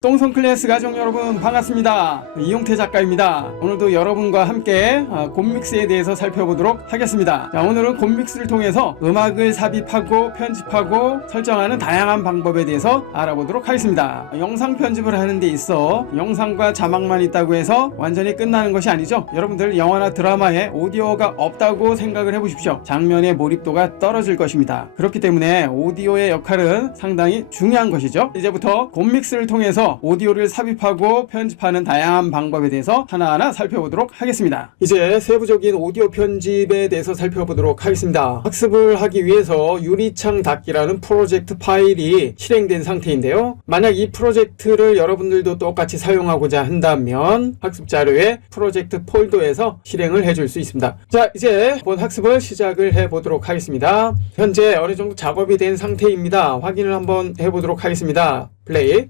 똥손 클래스 가족 여러분 반갑습니다. 이용태 작가입니다. 오늘도 여러분과 함께 곰믹스에 대해서 살펴보도록 하겠습니다. 자, 오늘은 곰믹스를 통해서 음악을 삽입하고 편집하고 설정하는 다양한 방법에 대해서 알아보도록 하겠습니다. 영상 편집을 하는 데 있어 영상과 자막만 있다고 해서 완전히 끝나는 것이 아니죠. 여러분들 영화나 드라마에 오디오가 없다고 생각을 해보십시오. 장면의 몰입도가 떨어질 것입니다. 그렇기 때문에 오디오의 역할은 상당히 중요한 것이죠. 이제부터 곰믹스를 통해서 오디오를 삽입하고 편집하는 다양한 방법에 대해서 하나하나 살펴보도록 하겠습니다. 이제 세부적인 오디오 편집에 대해서 살펴보도록 하겠습니다. 학습을 하기 위해서 유리창 닫기라는 프로젝트 파일이 실행된 상태인데요. 만약 이 프로젝트를 여러분들도 똑같이 사용하고자 한다면 학습 자료에 프로젝트 폴더에서 실행을 해줄 수 있습니다. 자, 이제 본 학습을 시작을 해보도록 하겠습니다. 현재 어느 정도 작업이 된 상태입니다. 확인을 한번 해보도록 하겠습니다. 플레이.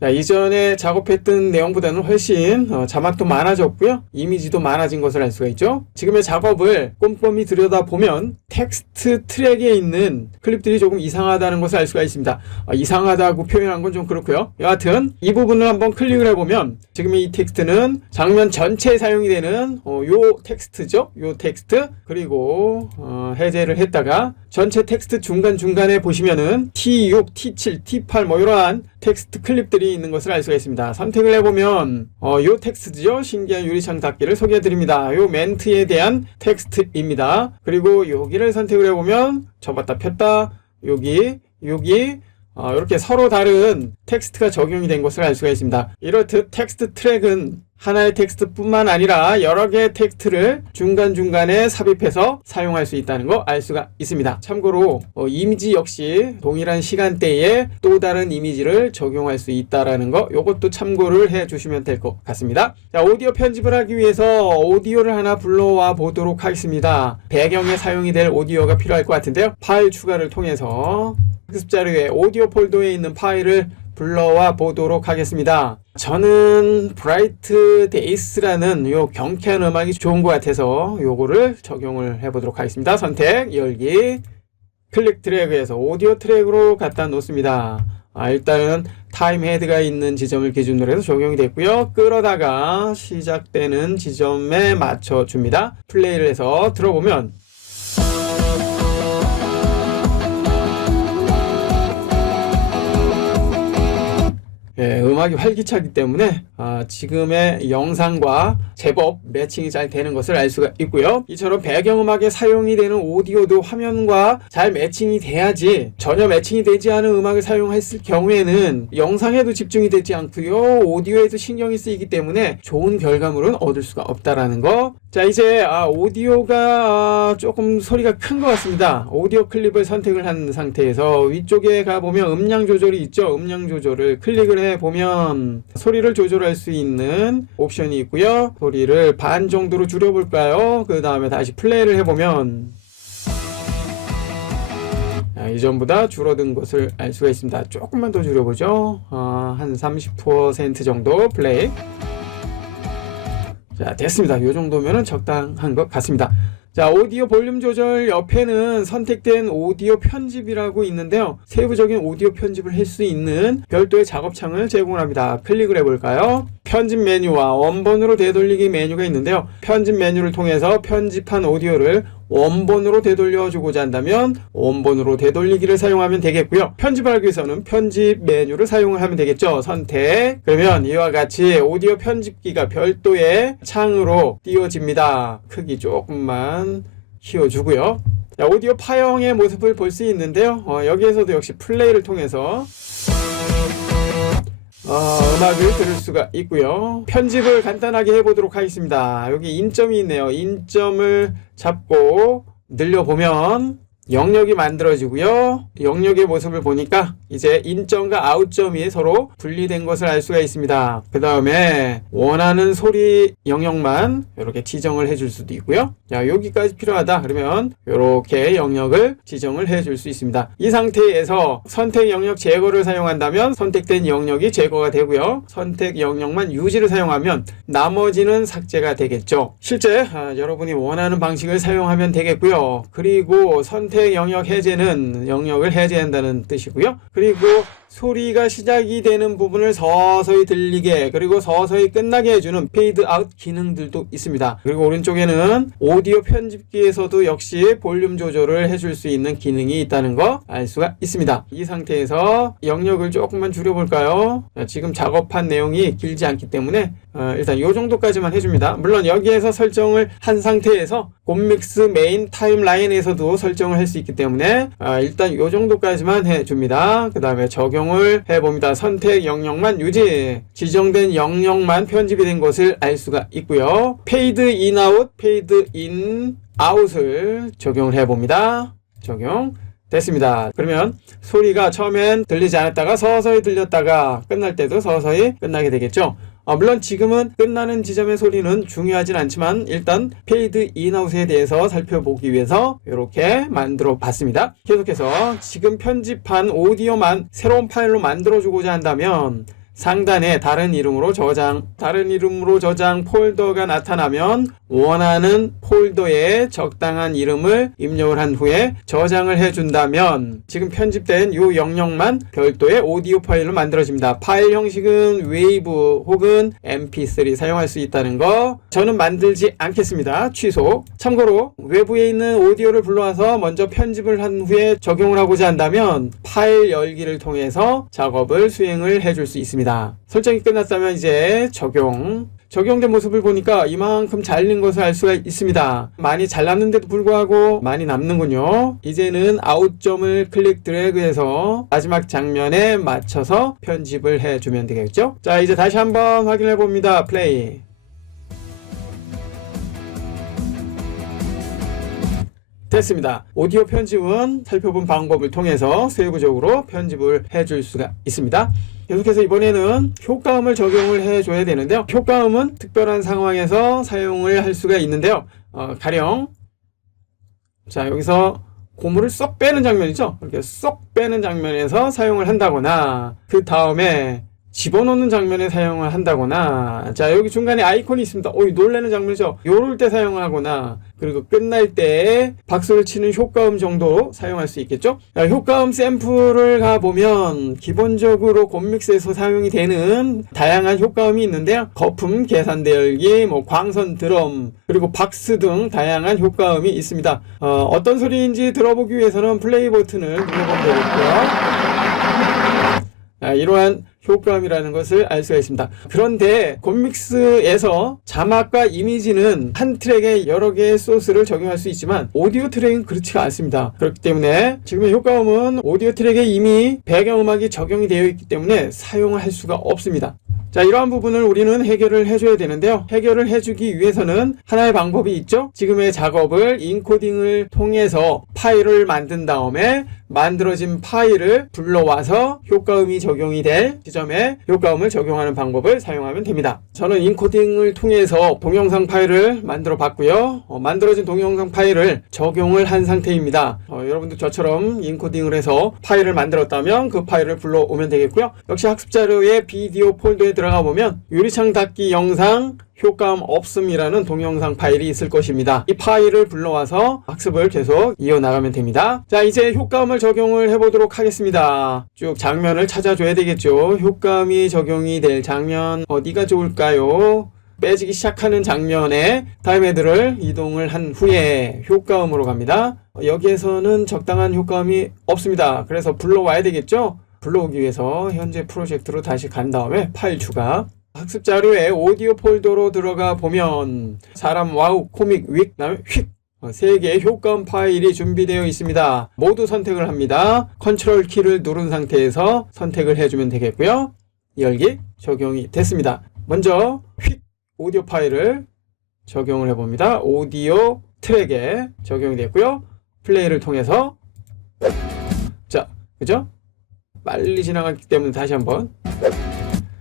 자, 이전에 작업했던 내용보다는 훨씬 자막도 많아졌고요. 이미지도 많아진 것을 알 수가 있죠. 지금의 작업을 꼼꼼히 들여다보면 텍스트 트랙에 있는 클립들이 조금 이상하다는 것을 알 수가 있습니다. 이상하다고 표현한 건 좀 그렇고요. 여하튼 이 부분을 한번 클릭을 해보면 지금의 이 텍스트는 장면 전체에 사용이 되는 요 텍스트죠. 요 텍스트 그리고 해제를 했다가 전체 텍스트 중간중간에 보시면은 T6, T7, T8 뭐 이러한 텍스트 클립들이 있는 것을 알 수가 있습니다. 선택을 해보면 요 텍스트죠. 신기한 유리창 닫기를 소개해드립니다. 요 멘트에 대한 텍스트입니다. 그리고 여기를 선택을 해보면 접었다 폈다 여기 이렇게 서로 다른 텍스트가 적용이 된 것을 알 수가 있습니다. 이렇듯 텍스트 트랙은 하나의 텍스트뿐만 아니라 여러 개의 텍스트를 중간중간에 삽입해서 사용할 수 있다는 거 알 수가 있습니다. 참고로 이미지 역시 동일한 시간대에 또 다른 이미지를 적용할 수 있다는 거 이것도 참고를 해 주시면 될 것 같습니다. 자, 오디오 편집을 하기 위해서 오디오를 하나 불러와 보도록 하겠습니다. 배경에 사용이 될 오디오가 필요할 것 같은데요. 파일 추가를 통해서 학습 자료에 오디오 폴더에 있는 파일을 불러와 보도록 하겠습니다. 저는 브라이트 데이스라는 요 경쾌한 음악이 좋은 것 같아서 요거를 적용을 해보도록 하겠습니다. 선택, 열기, 클릭 드래그해서 오디오 트랙으로 갖다 놓습니다. 일단은 타임 헤드가 있는 지점을 기준으로 해서 적용이 됐고요. 끌어다가 시작되는 지점에 맞춰줍니다. 플레이를 해서 들어보면 음악이 활기차기 때문에 지금의 영상과 제법 매칭이 잘 되는 것을 알 수가 있고요. 이처럼 배경음악에 사용이 되는 오디오도 화면과 잘 매칭이 돼야지, 전혀 매칭이 되지 않은 음악을 사용했을 경우에는 영상에도 집중이 되지 않고요. 오디오에도 신경이 쓰이기 때문에 좋은 결과물은 얻을 수가 없다라는 거. 자, 이제 오디오가 조금 소리가 큰 것 같습니다. 오디오 클립을 선택을 한 상태에서 위쪽에 가보면 음량 조절이 있죠. 음량 조절을 클릭을 해보면 소리를 조절할 수 있는 옵션이 있고요. 소리를 반 정도로 줄여볼까요? 그 다음에 다시 플레이를 해보면 이전보다 줄어든 것을 알 수가 있습니다. 조금만 더 줄여보죠. 한 30% 정도 플레이. 자, 됐습니다. 이 정도면 적당한 것 같습니다. 자, 오디오 볼륨 조절 옆에는 선택된 오디오 편집이라고 있는데요. 세부적인 오디오 편집을 할 수 있는 별도의 작업창을 제공합니다. 클릭을 해볼까요? 편집 메뉴와 원본으로 되돌리기 메뉴가 있는데요. 편집 메뉴를 통해서 편집한 오디오를 원본으로 되돌려주고자 한다면 원본으로 되돌리기를 사용하면 되겠고요. 편집을 하기 위해서는 편집 메뉴를 사용을 하면 되겠죠. 선택. 그러면 이와 같이 오디오 편집기가 별도의 창으로 띄워집니다. 크기 조금만 키워주고요. 자, 오디오 파형의 모습을 볼 수 있는데요. 여기에서도 역시 플레이를 통해서 음악을 들을 수가 있고요. 편집을 간단하게 해보도록 하겠습니다. 여기 인점이 있네요. 인점을 잡고 늘려보면 영역이 만들어지고요. 영역의 모습을 보니까 이제 인점과 아웃점이 서로 분리된 것을 알 수가 있습니다. 그 다음에 원하는 소리 영역만 이렇게 지정을 해줄 수도 있고요. 자, 여기까지 필요하다 그러면 이렇게 영역을 지정을 해줄 수 있습니다. 이 상태에서 선택 영역 제거를 사용한다면 선택된 영역이 제거가 되고요. 선택 영역만 유지를 사용하면 나머지는 삭제가 되겠죠. 실제 여러분이 원하는 방식을 사용하면 되겠고요. 그리고 선택 선택 영역 해제는 영역을 해제한다는 뜻이고요. 그리고 소리가 시작이 되는 부분을 서서히 들리게 그리고 서서히 끝나게 해주는 페이드 아웃 기능들도 있습니다. 그리고 오른쪽에는 오디오 편집기에서도 역시 볼륨 조절을 해줄 수 있는 기능이 있다는 거 알 수가 있습니다. 이 상태에서 영역을 조금만 줄여볼까요? 지금 작업한 내용이 길지 않기 때문에 일단 이 정도까지만 해줍니다. 물론 여기에서 설정을 한 상태에서 곰믹스 메인 타임라인에서도 설정을 할 수 있기 때문에 일단 이 정도까지만 해줍니다. 그 다음에 적용을 해봅니다. 선택 영역만 유지, 지정된 영역만 편집이 된 것을 알 수가 있고요. 페이드 인 아웃, 페이드 인 아웃을 적용을 해봅니다. 적용 됐습니다. 그러면 소리가 처음엔 들리지 않았다가 서서히 들렸다가 끝날 때도 서서히 끝나게 되겠죠. 물론 지금은 끝나는 지점의 소리는 중요하진 않지만 일단 페이드 인아웃에 대해서 살펴보기 위해서 이렇게 만들어 봤습니다. 계속해서 지금 편집한 오디오만 새로운 파일로 만들어 주고자 한다면 상단에 다른 이름으로 저장 폴더가 나타나면 원하는 폴더에 적당한 이름을 입력을 한 후에 저장을 해준다면 지금 편집된 이 영역만 별도의 오디오 파일로 만들어집니다. 파일 형식은 웨이브 혹은 mp3 사용할 수 있다는 거 저는 만들지 않겠습니다. 취소. 참고로 외부에 있는 오디오를 불러와서 먼저 편집을 한 후에 적용을 하고자 한다면 파일 열기를 통해서 작업을 수행을 해줄 수 있습니다. 설정이 끝났다면 이제 적용된 모습을 보니까 이만큼 잘린 것을 알 수가 있습니다. 많이 잘랐는데도 불구하고 많이 남는군요. 이제는 아웃점을 클릭 드래그해서 마지막 장면에 맞춰서 편집을 해주면 되겠죠. 자, 이제 다시 한번 확인해 봅니다. 플레이. 됐습니다. 오디오 편집은 살펴본 방법을 통해서 세부적으로 편집을 해줄 수가 있습니다. 계속해서 이번에는 효과음을 적용을 해줘야 되는데요. 효과음은 특별한 상황에서 사용을 할 수가 있는데요. 가령 자 여기서 고무를 쏙 빼는 장면이죠. 이렇게 쏙 빼는 장면에서 사용을 한다거나 그 다음에 집어넣는 장면에 사용을 한다거나 자 여기 중간에 아이콘이 있습니다. 놀라는 장면이죠. 요럴 때 사용하거나 그리고 끝날 때 박수를 치는 효과음 정도 사용할 수 있겠죠. 자, 효과음 샘플을 가보면 기본적으로 곰믹스에서 사용이 되는 다양한 효과음이 있는데요. 거품, 계산대열기, 광선 드럼 그리고 박스 등 다양한 효과음이 있습니다. 어떤 소리인지 들어보기 위해서는 플레이 버튼을 눌러보면 되겠고요. 이러한 효과음이라는 것을 알 수가 있습니다. 그런데 곰믹스에서 자막과 이미지는 한 트랙에 여러 개의 소스를 적용할 수 있지만 오디오 트랙은 그렇지가 않습니다. 그렇기 때문에 지금의 효과음은 오디오 트랙에 이미 배경음악이 적용이 되어 있기 때문에 사용을 할 수가 없습니다. 자, 이러한 부분을 우리는 해결을 해줘야 되는데요. 해결을 해주기 위해서는 하나의 방법이 있죠. 지금의 작업을 인코딩을 통해서 파일을 만든 다음에 만들어진 파일을 불러와서 효과음이 적용이 될 지점에 효과음을 적용하는 방법을 사용하면 됩니다. 저는 인코딩을 통해서 동영상 파일을 만들어 봤고요. 만들어진 동영상 파일을 적용을 한 상태입니다. 여러분도 저처럼 인코딩을 해서 파일을 만들었다면 그 파일을 불러오면 되겠고요. 역시 학습자료의 비디오 폴더에 들어가 보면 유리창 닫기 영상 효과음 없음이라는 동영상 파일이 있을 것입니다. 이 파일을 불러와서 학습을 계속 이어나가면 됩니다. 자, 이제 효과음을 적용을 해보도록 하겠습니다. 쭉 장면을 찾아줘야 되겠죠. 효과음이 적용이 될 장면 어디가 좋을까요? 빼지기 시작하는 장면에 타임헤드를 이동을 한 후에 효과음으로 갑니다. 여기에서는 적당한 효과음이 없습니다. 그래서 불러와야 되겠죠. 불러오기 위해서 현재 프로젝트로 다시 간 다음에 파일 추가, 학습 자료에 오디오 폴더로 들어가 보면 사람 와우 코믹 윅 그다음에 휙 3개의 효과음 파일이 준비되어 있습니다. 모두 선택을 합니다. 컨트롤 키를 누른 상태에서 선택을 해주면 되겠고요. 열기 적용이 됐습니다. 먼저 휙 오디오 파일을 적용을 해봅니다. 오디오 트랙에 적용이 됐고요. 플레이를 통해서 자, 그죠? 빨리 지나갔기 때문에 다시 한번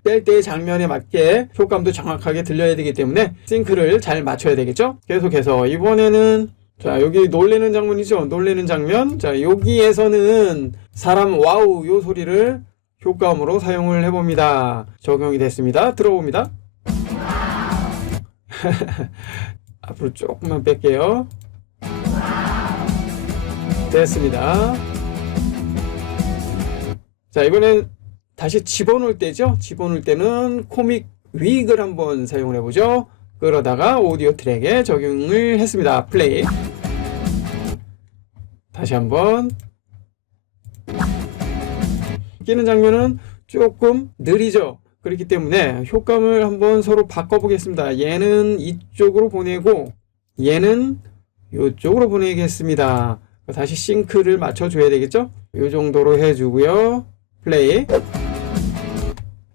뺄 때의 장면에 맞게 효과음도 정확하게 들려야 되기 때문에 싱크를 잘 맞춰야 되겠죠. 계속해서 이번에는 자 여기 놀래는 장면이죠. 놀래는 장면. 자 여기에서는 사람 와우 요 소리를 효과음으로 사용을 해봅니다. 적용이 됐습니다. 들어봅니다. 앞으로 조금만 뺄게요. 됐습니다. 자, 이번엔 다시 집어넣을 때죠. 집어넣을 때는 코믹 윅을 한번 사용을 해보죠. 그러다가 오디오 트랙에 적용을 했습니다. 플레이. 다시 한번. 끼는 장면은 조금 느리죠. 그렇기 때문에 효과음을 한번 서로 바꿔보겠습니다. 얘는 이쪽으로 보내고 얘는 이쪽으로 보내겠습니다. 다시 싱크를 맞춰줘야 되겠죠? 이 정도로 해주고요. 플레이.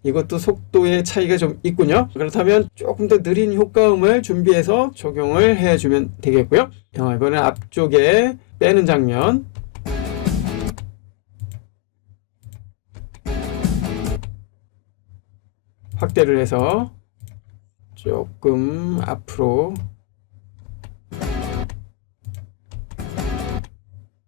이것도 속도의 차이가 좀 있군요. 그렇다면 조금 더 느린 효과음을 준비해서 적용을 해주면 되겠고요. 이번엔 앞쪽에 빼는 장면. 확대를 해서 조금 앞으로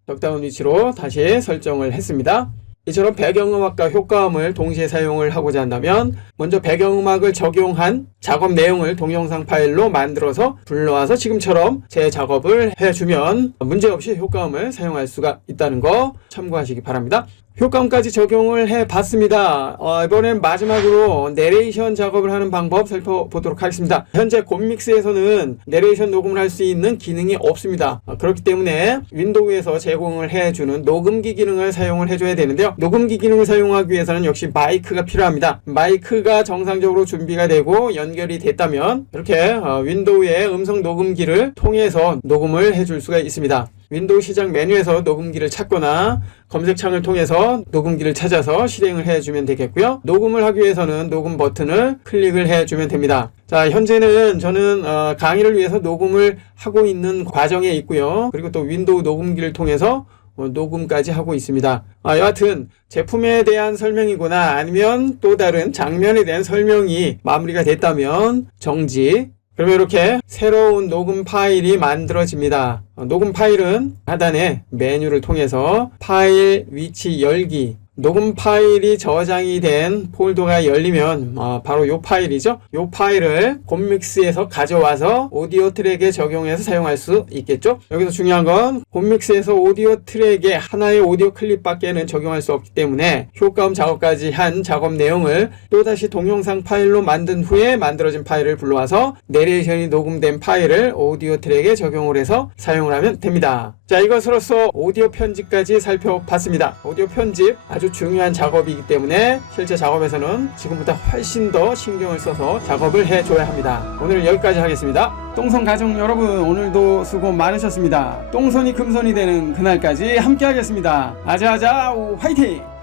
적당한 위치로 다시 설정을 했습니다. 이처럼 배경음악과 효과음을 동시에 사용을 하고자 한다면 먼저 배경음악을 적용한 작업 내용을 동영상 파일로 만들어서 불러와서 지금처럼 재작업을 해주면 문제없이 효과음을 사용할 수가 있다는 거 참고하시기 바랍니다. 효과음까지 적용을 해봤습니다. 이번엔 마지막으로 내레이션 작업을 하는 방법 살펴보도록 하겠습니다. 현재 곰믹스에서는 내레이션 녹음을 할 수 있는 기능이 없습니다. 그렇기 때문에 윈도우에서 제공을 해주는 녹음기 기능을 사용을 해줘야 되는데요. 녹음기 기능을 사용하기 위해서는 역시 마이크가 필요합니다. 마이크가 정상적으로 준비가 되고 연결이 됐다면 이렇게 윈도우의 음성 녹음기를 통해서 녹음을 해줄 수가 있습니다. 윈도우 시작 메뉴에서 녹음기를 찾거나 검색창을 통해서 녹음기를 찾아서 실행을 해주면 되겠고요. 녹음을 하기 위해서는 녹음 버튼을 클릭을 해주면 됩니다. 자, 현재는 저는 강의를 위해서 녹음을 하고 있는 과정에 있고요. 그리고 또 윈도우 녹음기를 통해서 녹음까지 하고 있습니다. 여하튼 제품에 대한 설명이거나 아니면 또 다른 장면에 대한 설명이 마무리가 됐다면 정지. 그러면 이렇게 새로운 녹음 파일이 만들어집니다. 녹음 파일은 하단에 메뉴를 통해서 파일 위치 열기, 녹음 파일이 저장이 된 폴더가 열리면 바로 이 파일이죠. 이 파일을 곰믹스에서 가져와서 오디오 트랙에 적용해서 사용할 수 있겠죠. 여기서 중요한 건 곰믹스에서 오디오 트랙에 하나의 오디오 클립밖에는 적용할 수 없기 때문에 효과음 작업까지 한 작업 내용을 또다시 동영상 파일로 만든 후에 만들어진 파일을 불러와서 내레이션이 녹음된 파일을 오디오 트랙에 적용을 해서 사용을 하면 됩니다. 자, 이것으로써 오디오 편집까지 살펴봤습니다. 오디오 편집 아주 중요한 작업이기 때문에 실제 작업에서는 지금보다 훨씬 더 신경을 써서 작업을 해줘야 합니다. 오늘 여기까지 하겠습니다. 똥손 가족 여러분, 오늘도 수고 많으셨습니다. 똥손이 금손이 되는 그날까지 함께 하겠습니다. 아자아자 화이팅!